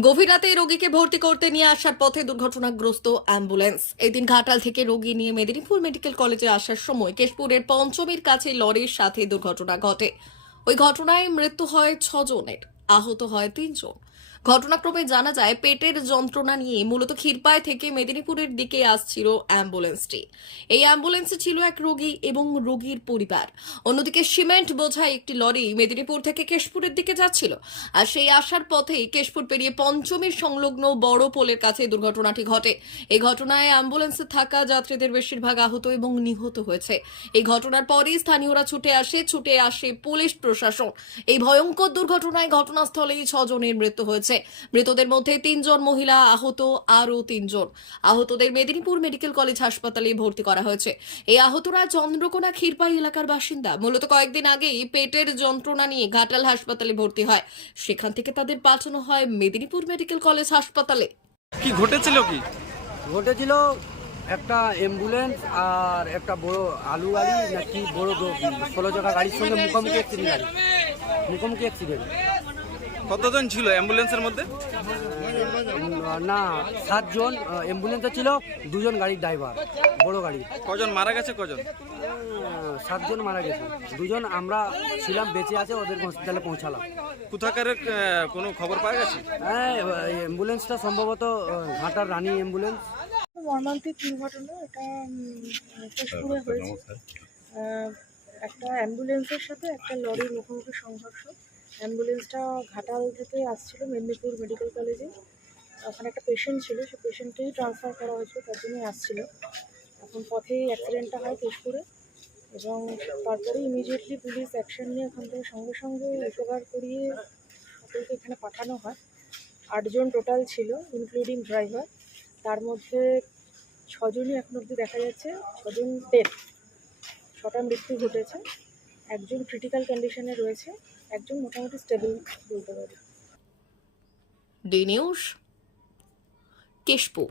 গভীর রাতে রোগীকে ভর্তি করতে নিয়ে আসার পথে দুর্ঘটনাগ্রস্ত অ্যাম্বুলেন্স। এদিন ঘাটাল থেকে রোগী নিয়ে মেদিনীপুর মেডিকেল কলেজে আসার সময় কেশপুরের পঞ্চমীর কাছে লরির সাথে দুর্ঘটনা ঘটে। ওই ঘটনায় মৃত্যু হয় ছজনের, আহত হয় তিনজন। ঘটনাক্রমে জানা যায়, পেটের যন্ত্রণা নিয়ে মূলত ক্ষীরপায় থেকে মেদিনীপুরের দিকে আসছিল অ্যাম্বুলেন্সটি। এই অ্যাম্বুলেন্সে ছিল এক রোগী এবং রোগীর পরিবার। অন্যদিকে সিমেন্ট বোঝাই একটি লরি মেদিনীপুর থেকে কেশপুরের দিকে যাচ্ছিল। আর সেই আসার পথেই কেশপুর পেরিয়ে পঞ্চমীর সংলগ্ন বড় পোলের কাছে দুর্ঘটনাটি ঘটে। এই ঘটনায় অ্যাম্বুলেন্সে থাকা যাত্রীদের বেশিরভাগ আহত এবং নিহত হয়েছে। এই ঘটনার পরেই স্থানীয়রা ছুটে আসে ছুটে আসে পুলিশ প্রশাসন। এই ভয়ঙ্কর দুর্ঘটনায় ঘটনাস্থলেই ছজনের মৃত্যু হয়েছে। মৃতদের মধ্যে তিনজন মহিলা আহত আরও তিনজন। আহতদের মেদিনীপুর মেডিকেল কলেজ হাসপাতালে ভর্তি করা হয়েছে। এই আহতরা চন্দ্রকোনা ক্ষীরপাই এলাকার বাসিন্দা। মূলত কয়েকদিন আগেই পেটের যন্ত্রণা নিয়ে ঘাটাল হাসপাতালে ভর্তি হয়। সেখান থেকে তাদের পাঠানো হয় মেদিনীপুর মেডিকেল কলেজ হাসপাতালে। কি ঘটেছিল কি? ঘটেছিল একটা অ্যাম্বুলেন্স আর একটা বড় আলু গাড়ি নাকি বড় ষোলো চাকা গাড়ির সঙ্গে মুখোমুখি অ্যাক্সিডেন্ট গাড়ি। মুখোমুখি অ্যাক্সিডেন্ট কতজন ছিল অ্যাম্বুলেন্সের মধ্যে? না সাতজন অ্যাম্বুলেন্সে ছিল দুজন গাড়ির ড্রাইভার বড় গাড়ি। কজন মারা গেছে কজন? সাতজন মারা গেছে। দুজন আমরা ছিলাম বেঁচে আছে ওদের হসপিটালে পৌঁছালাম। কোথাকার কোনো খবর পাওয়া গেছে? হ্যাঁ অ্যাম্বুলেন্সটা সম্ভবত ঘাটার রানী অ্যাম্বুলেন্স। মর্মান্তিক দুর্ঘটনা এটা উম, কেশপুরে হয়েছে। একটা অ্যাম্বুলেন্সের সাথে একটা লরির মুখোমুখি সংঘর্ষ। অ্যাম্বুলেন্সটা ঘাটাল থেকে আসছিল, মেদিনীপুর মেডিকেল কলেজে। ওখানে একটা পেশেন্ট ছিল, সেই পেশেন্টকেই ট্রান্সফার করা হয়েছিল, তার জন্যই আসছিল। এখন পথেই অ্যাক্সিডেন্টটা হয় কেশপুরে এবং তারপরে ইমিডিয়েটলি পুলিশ অ্যাকশন নিয়ে ওখান থেকে সঙ্গে সঙ্গে রিকভার করিয়ে সকলকে এখানে পাঠানো হয়। আটজন টোটাল ছিল ইনক্লুডিং ড্রাইভার তার মধ্যে ছজনই এখন অবধি দেখা যাচ্ছে, ছজন ডেথ ছটা মৃত্যু ঘটেছে। একজন ক্রিটিক্যাল কন্ডিশনে রয়েছে। একজন মোটামুটি স্টেবল বলতে পারি। D news Keshpur.